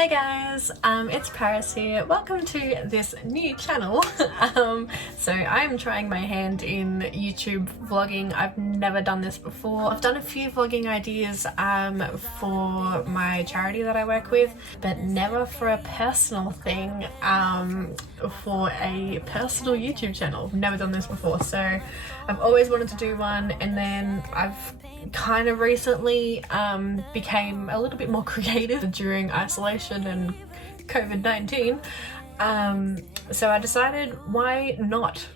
Hi guys, it's Paris here. Welcome to this new channel. So I'm trying my hand in YouTube vlogging. I've never done this before. I've done a few vlogging ideas for my charity that I work with, but never for a personal thing, for a personal YouTube channel. I've never done this before, so I've always wanted to do one, and then I've kind of recently became a little bit more creative during isolation and COVID-19, so I decided, why not?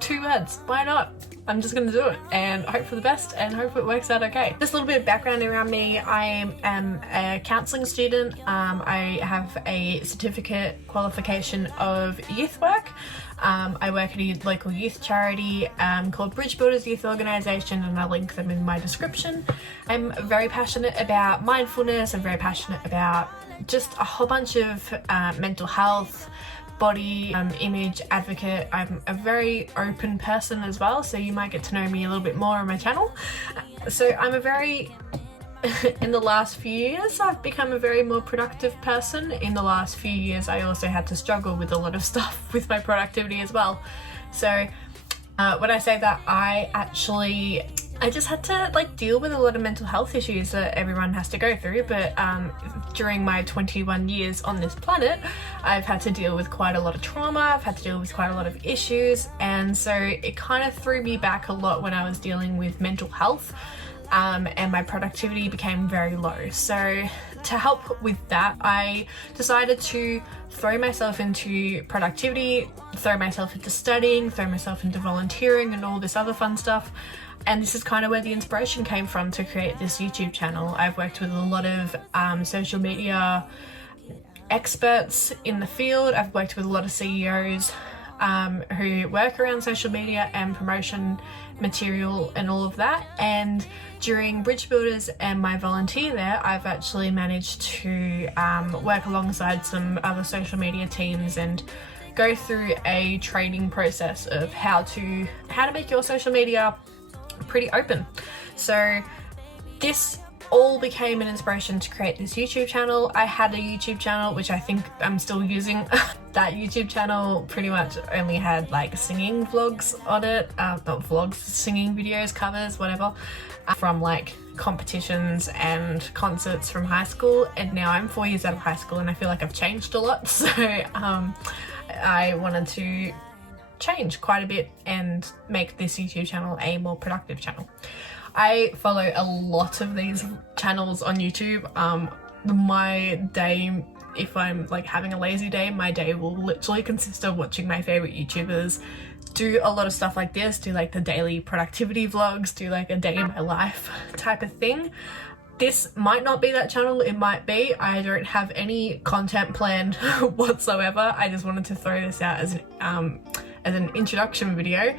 2 words, why not? I'm just gonna do it and hope for the best and hope it works out okay. Just a little bit of background around me. I am a counselling student. I have a certificate qualification of youth work. I work at a local youth charity called Bridge Builders Youth Organisation, and I'll link them in my description. I'm very passionate about mindfulness. I'm very passionate about just a whole bunch of mental health, body image advocate. I'm a very open person as well, so you might get to know me a little bit more on my channel. So I'm a very in the last few years I've become a very more productive person. In the last few years I also had to struggle with a lot of stuff with my productivity as well. So when I say that, I just had to deal with a lot of mental health issues that everyone has to go through, but during my 21 years on this planet, I've had to deal with quite a lot of trauma. I've had to deal with quite a lot of issues, and so it kind of threw me back a lot when I was dealing with mental health, and my productivity became very low. So to help with that, I decided to throw myself into productivity, throw myself into studying, throw myself into volunteering and all this other fun stuff. And this is kind of where the inspiration came from to create this YouTube channel. I've worked with a lot of social media experts in the field. I've worked with a lot of CEOs who work around social media and promotion material and all of that. And during Bridge Builders and my volunteer there, I've actually managed to work alongside some other social media teams and go through a training process of how to make your social media pretty open. So this all became an inspiration to create this YouTube channel. I had a YouTube channel which I think I'm still using. That YouTube channel pretty much only had singing vlogs on it, not vlogs, singing videos, covers, whatever, from competitions and concerts from high school. And now I'm 4 years out of high school and I feel like I've changed a lot, so I wanted to change quite a bit and make this YouTube channel a more productive channel. I follow a lot of these channels on YouTube. My day, if I'm having a lazy day, my day will literally consist of watching my favorite YouTubers do a lot of stuff like this, do the daily productivity vlogs, do a day in my life type of thing. This might not be that channel, it might be. I don't have any content planned whatsoever. I just wanted to throw this out as an introduction video.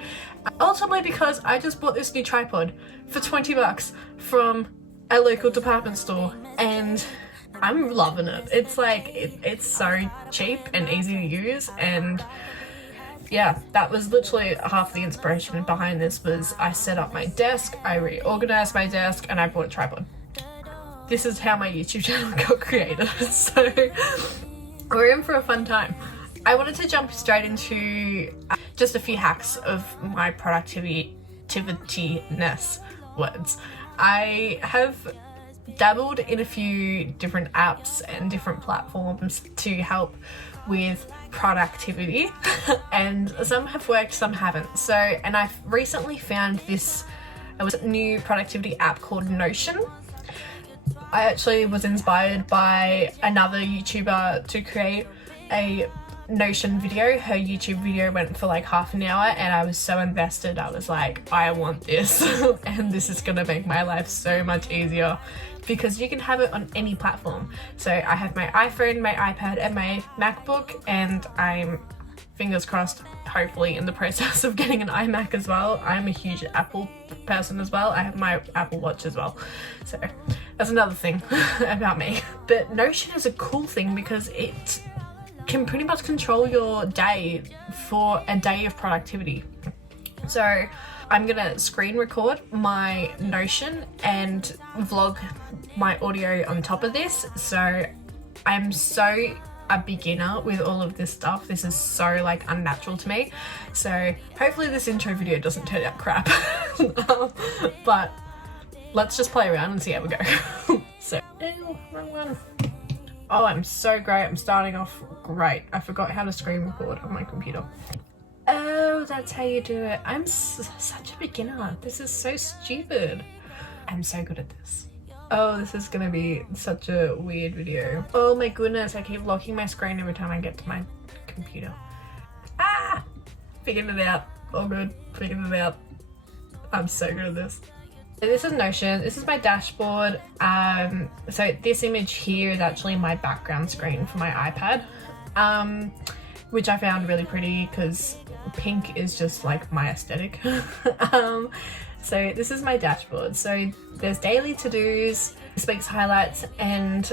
Ultimately because I just bought this new tripod for 20 bucks from a local department store and I'm loving it. It's it's so cheap and easy to use, and yeah, that was literally half the inspiration behind this. Was I set up my desk, I reorganized my desk, and I bought a tripod. This is how my YouTube channel got created, so we're in for a fun time. I wanted to jump straight into just a few hacks of my productivity-ness words. I have dabbled in a few different apps and different platforms to help with productivity and some have worked, some haven't. So, and I've recently found this new productivity app called Notion. I actually was inspired by another YouTuber to create a Notion video. Her YouTube video went for half an hour and I was so invested. I was like, I want this and this is gonna make my life so much easier because you can have it on any platform. So I have my iPhone, my iPad and my MacBook, and I'm, fingers crossed, hopefully in the process of getting an iMac as well. I'm a huge Apple person as well. I have my Apple Watch as well. So that's another thing about me. But Notion is a cool thing because it can pretty much control your day for a day of productivity. So I'm gonna screen record my Notion and vlog my audio on top of this. So I'm so a beginner with all of this stuff. This is so like unnatural to me. So hopefully this intro video doesn't turn out crap. But let's just play around and see how we go. So, ew, wrong one. Oh, I'm so great. I'm starting off great. I forgot how to screen record on my computer. Oh, that's how you do it. I'm such a beginner. This is so stupid. I'm so good at this. Oh, this is gonna be such a weird video. Oh my goodness, I keep locking my screen every time I get to my computer. Ah! Figured it out. All good. Figured it out. I'm so good at this. So this is Notion. This is my dashboard. So this image here is actually my background screen for my iPad, which I found really pretty because pink is just like my aesthetic. So this is my dashboard. So there's daily to-dos, this week's highlights, and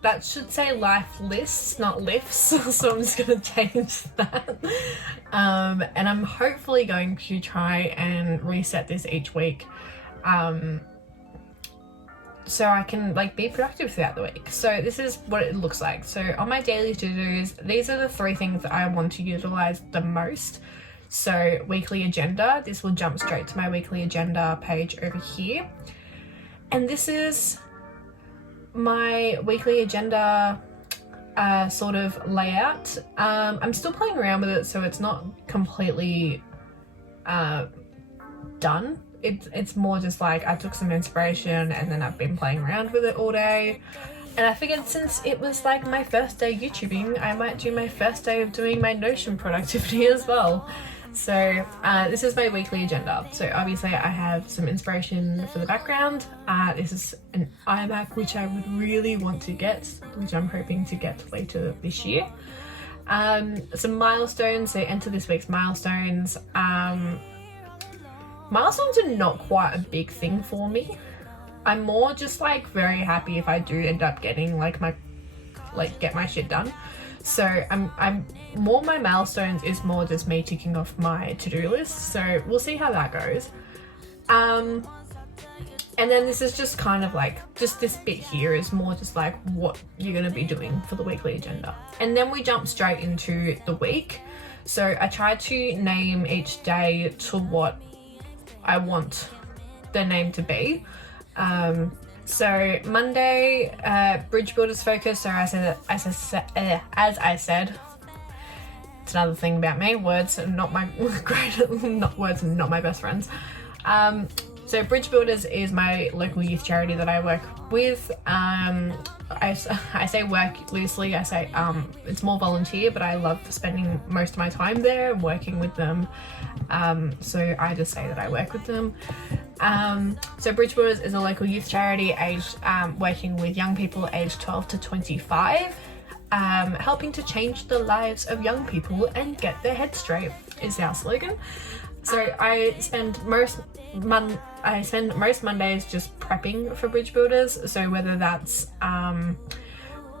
that should say life lists, not lifts. So I'm just gonna change that. And I'm hopefully going to try and reset this each week, so I can like be productive throughout the week. So this is what it looks like. So on my daily to-dos, these are the 3 things that I want to utilize the most. So weekly agenda, this will jump straight to my weekly agenda page over here. And this is my weekly agenda sort of layout. I'm still playing around with it, so it's not completely done. It's more just like I took some inspiration and then I've been playing around with it all day. And I figured since it was like my first day YouTubing, I might do my first day of doing my Notion productivity as well. So this is my weekly agenda. So obviously I have some inspiration for the background. This is an iMac, which I would really want to get, which I'm hoping to get later this year. Some milestones, so enter this week's milestones. Milestones are not quite a big thing for me. I'm more just like very happy if I do end up getting get my shit done. So I'm more, my milestones is more just me ticking off my to-do list. So we'll see how that goes. And then this is just kind of like, just this bit here is more just like what you're going to be doing for the weekly agenda. And then we jump straight into the week. So I try to name each day to what I want the name to be. So Monday, bridge builders focus. So as I said, it's another thing about me. Words are not my words are not my best friends. So Bridge Builders is my local youth charity that I work with. I say work loosely. I say it's more volunteer, but I love spending most of my time there and working with them. So I just say that I work with them. So Bridge Builders is a local youth charity aged working with young people aged 12 to 25, helping to change the lives of young people and get their head straight is our slogan. So I spend most Mondays just prepping for Bridge Builders. So whether that's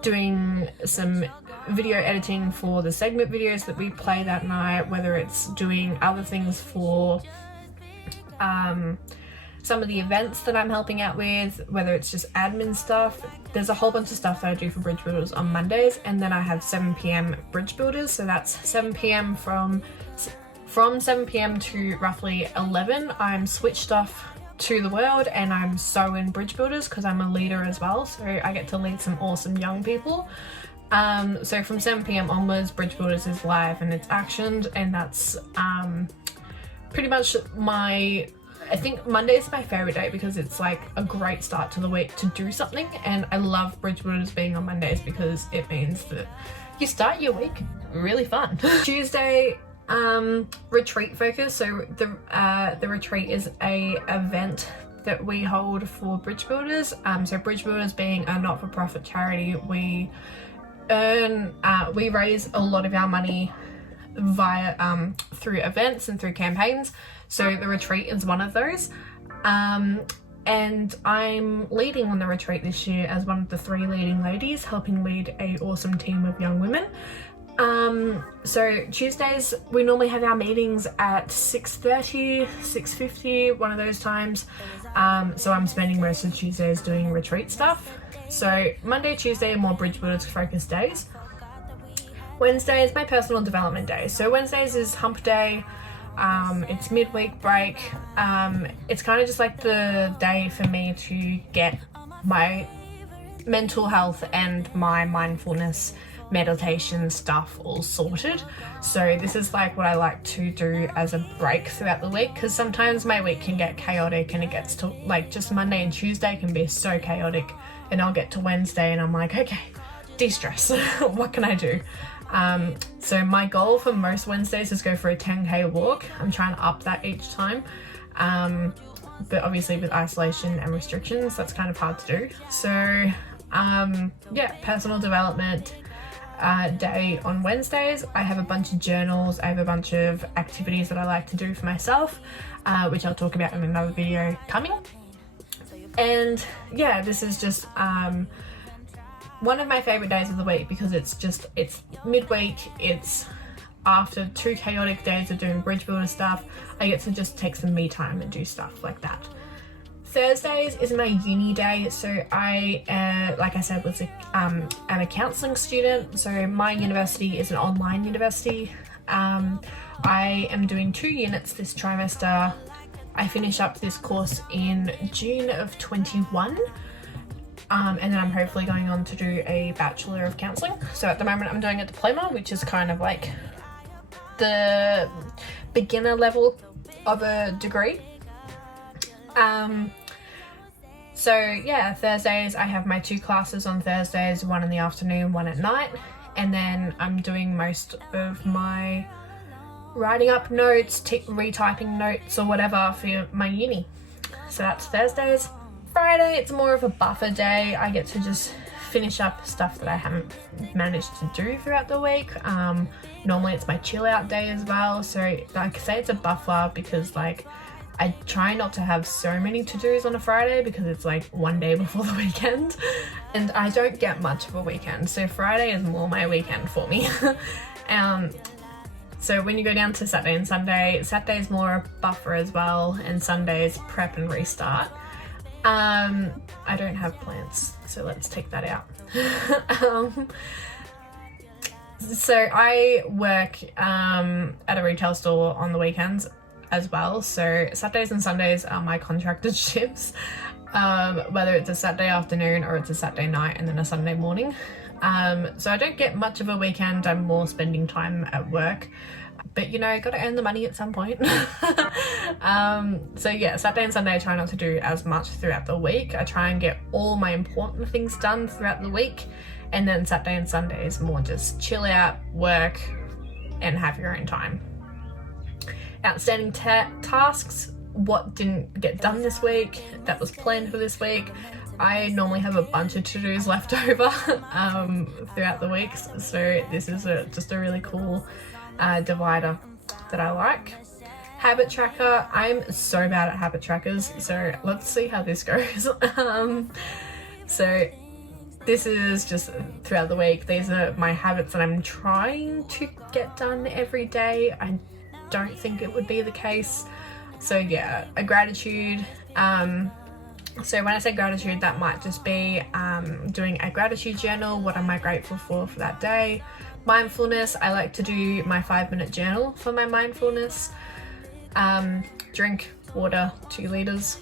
doing some video editing for the segment videos that we play that night, whether it's doing other things for some of the events that I'm helping out with, whether it's just admin stuff. There's a whole bunch of stuff that I do for Bridge Builders on Mondays, and then I have 7 p.m. Bridge Builders. So that's 7 p.m. from 7 p.m. to roughly 11. I'm switched off to the world and I'm so in Bridge Builders because I'm a leader as well. So I get to lead some awesome young people. So from 7 p.m. onwards, Bridge Builders is live and it's actioned, and that's pretty much I think Monday is my favorite day because it's like a great start to the week to do something, and I love Bridge Builders being on Mondays because it means that you start your week really fun. Tuesday, retreat focus. So the retreat is a event that we hold for Bridge Builders. So Bridge Builders being a not-for-profit charity, we raise a lot of our money via through events and through campaigns. So the retreat is one of those, and I'm leading on the retreat this year as one of the 3 leading ladies, helping lead a awesome team of young women. So Tuesdays we normally have our meetings at 6:30, 6:50, one of those times. So I'm spending most of Tuesdays doing retreat stuff. So Monday, Tuesday are more bridge builders focused days. Wednesday is my personal development day. So Wednesdays is hump day. It's midweek break. It's kind of just like the day for me to get my mental health and my mindfulness meditation stuff all sorted. So this is like what I like to do as a break throughout the week, because sometimes my week can get chaotic and it gets to like just Monday and Tuesday can be so chaotic, and I'll get to Wednesday and I'm like, okay, de-stress. What can I do? So my goal for most Wednesdays is go for a 10k walk. I'm trying to up that each time, but obviously with isolation and restrictions that's kind of hard to do. So yeah, personal development day on Wednesdays. I have a bunch of journals, I have a bunch of activities that I like to do for myself, which I'll talk about in another video coming. And yeah, this is just one of my favorite days of the week, because it's midweek, it's after 2 chaotic days of doing bridge builder stuff. I get to just take some me time and do stuff like that. Thursdays is my uni day, so I, like I said, am a counselling student. So my university is an online university. I am doing 2 units this trimester. I finish up this course in June of 21, and then I'm hopefully going on to do a Bachelor of Counselling. So at the moment I'm doing a Diploma, which is kind of like the beginner level of a degree. So yeah, Thursdays I have my 2 classes on Thursdays, one in the afternoon, one at night, and then I'm doing most of my writing up notes, retyping notes or whatever for my uni. So that's Thursdays. Friday, it's more of a buffer day. I get to just finish up stuff that I haven't managed to do throughout the week. Normally it's my chill out day as well. So like I say, it's a buffer because like I try not to have so many to-dos on a Friday, because it's like one day before the weekend and I don't get much of a weekend. So Friday is more my weekend for me. So when you go down to Saturday and Sunday, Saturday is more a buffer as well, and Sunday's prep and restart. I don't have plans, so let's take that out. So I work at a retail store on the weekends as well. So Saturdays and Sundays are my contracted shifts, whether it's a Saturday afternoon or it's a Saturday night and then a Sunday morning. So I don't get much of a weekend. I'm more spending time at work, but you know, gotta earn the money at some point. So yeah, Saturday and Sunday I try not to do as much throughout the week. I try and get all my important things done throughout the week, and then Saturday and Sunday is more just chill out, work, and have your own time. Outstanding tasks, what didn't get done this week, that was planned for this week. I normally have a bunch of to-dos left over throughout the weeks, so this is just a really cool divider that I like. Habit tracker, I'm so bad at habit trackers, so let's see how this goes. So this is just throughout the week. These are my habits that I'm trying to get done every day. I don't think it would be the case. So yeah, a gratitude. So when I say gratitude, that might just be doing a gratitude journal. What am I grateful for that day? Mindfulness, I like to do my 5-minute journal for my mindfulness. Drink water, 2 liters.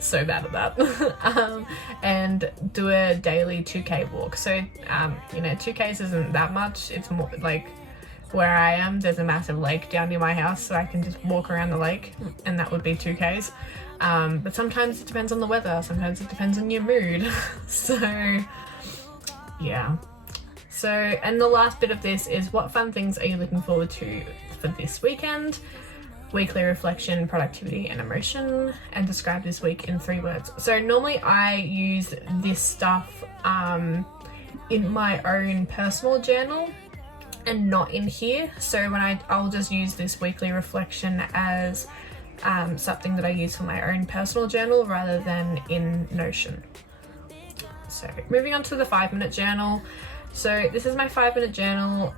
So bad at that. And do a daily 2k walk. So you know, 2k's isn't that much. It's more like where I am, there's a massive lake down near my house, so I can just walk around the lake, and that would be 2k's. But sometimes it depends on the weather, sometimes it depends on your mood. So yeah. So, and the last bit of this is, what fun things are you looking forward to for this weekend? Weekly reflection, productivity and emotion, and describe this week in 3 words. So normally I use this stuff in my own personal journal and not in here. So when I'll just use this weekly reflection as something that I use for my own personal journal rather than in Notion. So moving on to the 5-minute journal. So this is my 5-minute journal.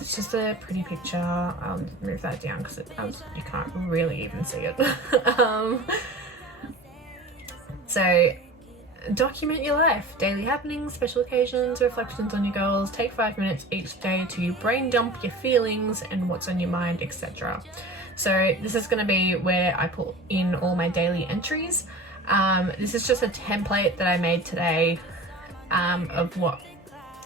It's just a pretty picture. I'll move that down because you can't really even see it. So document your life, daily happenings, special occasions, reflections on your goals. Take 5 minutes each day to brain dump your feelings and what's on your mind, etc. So this is going to be where I put in all my daily entries. This is just a template that I made today of what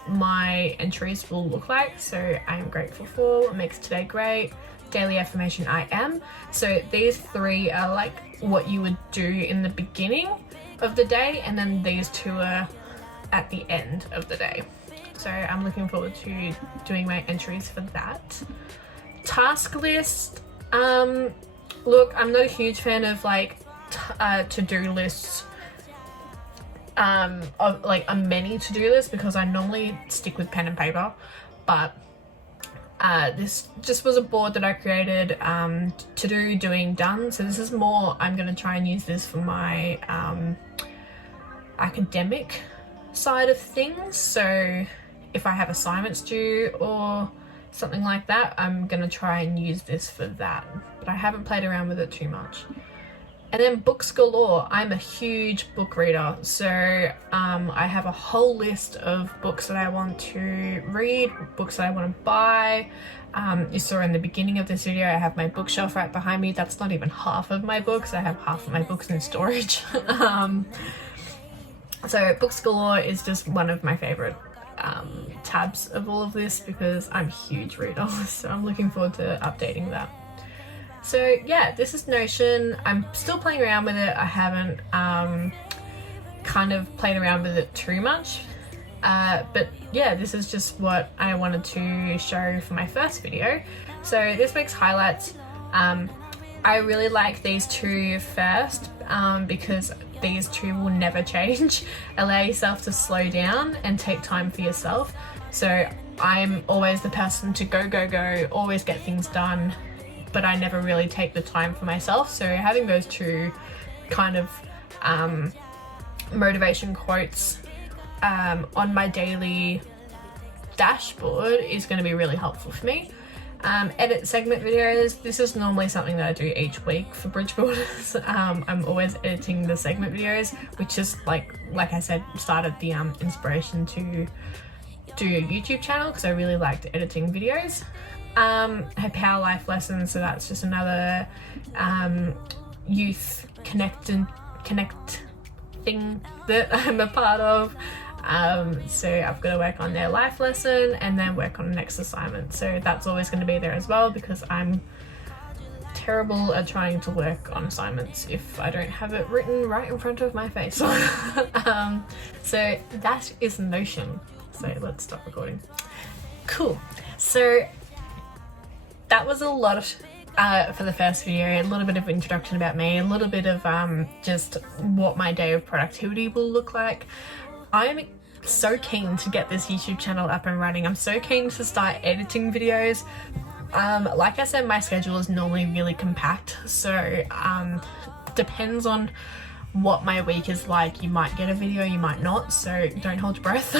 my entries will look like. So I am grateful for, what makes today great, daily affirmation, I am. So these 3 are like what you would do in the beginning of the day, and then these 2 are at the end of the day. So I'm looking forward to doing my entries for that. Task list. Look, I'm not a huge fan of like to-do lists, of like a many to-do list, because I normally stick with pen and paper, but this just was a board that I created to do, doing, done. So this is more, I'm going to try and use this for my academic side of things. So if I have assignments due or something like that, I'm going to try and use this for that, but I haven't played around with it too much. And then books galore. I'm a huge book reader, so I have a whole list of books that I want to read, books that I want to buy. You saw in the beginning of this video, I have my bookshelf right behind me. That's not even half of my books. I have half of my books in storage. So books galore is just one of my favorite tabs of all of this, because I'm a huge reader, so I'm looking forward to updating that. So yeah, this is Notion. I'm still playing around with it. I haven't kind of played around with it too much, but yeah, this is just what I wanted to show for my first video. So this week's highlights, I really like these 2 first, because these 2 will never change. Allow yourself to slow down and take time for yourself. So I'm always the person to go, always get things done, but I never really take the time for myself. So having those 2 kind of motivation quotes on my daily dashboard is going to be really helpful for me. Edit segment videos. This is normally something that I do each week for bridge builders. I'm always editing the segment videos, which is like I said, started the inspiration to do a YouTube channel, because I really liked editing videos. Her power life lessons, so that's just another youth connect thing that I'm a part of. So I've got to work on their life lesson and then work on the next assignment. So that's always going to be there as well, because I'm terrible at trying to work on assignments if I don't have it written right in front of my face. So that is Notion. So let's stop recording. Cool. So that was a lot for the first video, a little bit of introduction about me, a little bit of just what my day of productivity will look like. I'm so keen to get this YouTube channel up and running. I'm so keen to start editing videos. Like I said, my schedule is normally really compact, so depends on what my week is like. You might get a video, you might not, so don't hold your breath.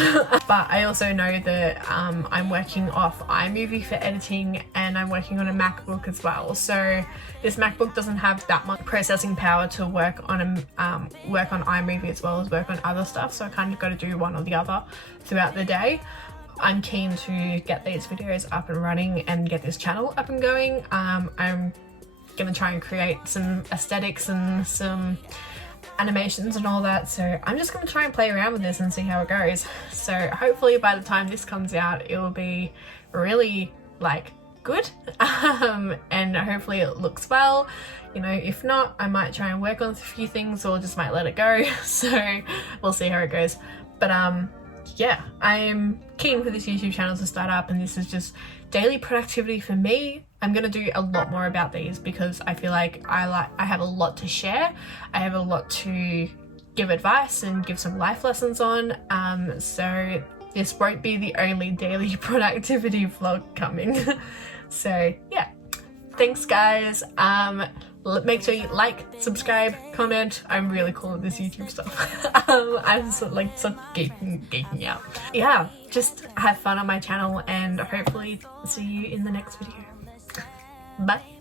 But I also know that I'm working off iMovie for editing, and I'm working on a MacBook as well. So this MacBook doesn't have that much processing power to work on iMovie as well as work on other stuff, so I kind of got to do one or the other throughout the day. I'm keen to get these videos up and running and get this channel up and going. I'm gonna try and create some aesthetics and some animations and all that, so I'm just going to try and play around with this and see how it goes. So hopefully by the time this comes out, it will be really like good, and hopefully it looks well. You know, if not, I might try and work on a few things or just might let it go. So we'll see how it goes. But yeah, I'm keen for this YouTube channel to start up, and this is just daily productivity for me. I'm gonna do a lot more about these because I feel like I have a lot to share. I have a lot to give advice and give some life lessons on. So this won't be the only daily productivity vlog coming. So yeah, thanks guys. Make sure you like, subscribe, comment. I'm really cool at this YouTube stuff. I'm so geeking out. Yeah, just have fun on my channel and hopefully see you in the next video. Bye.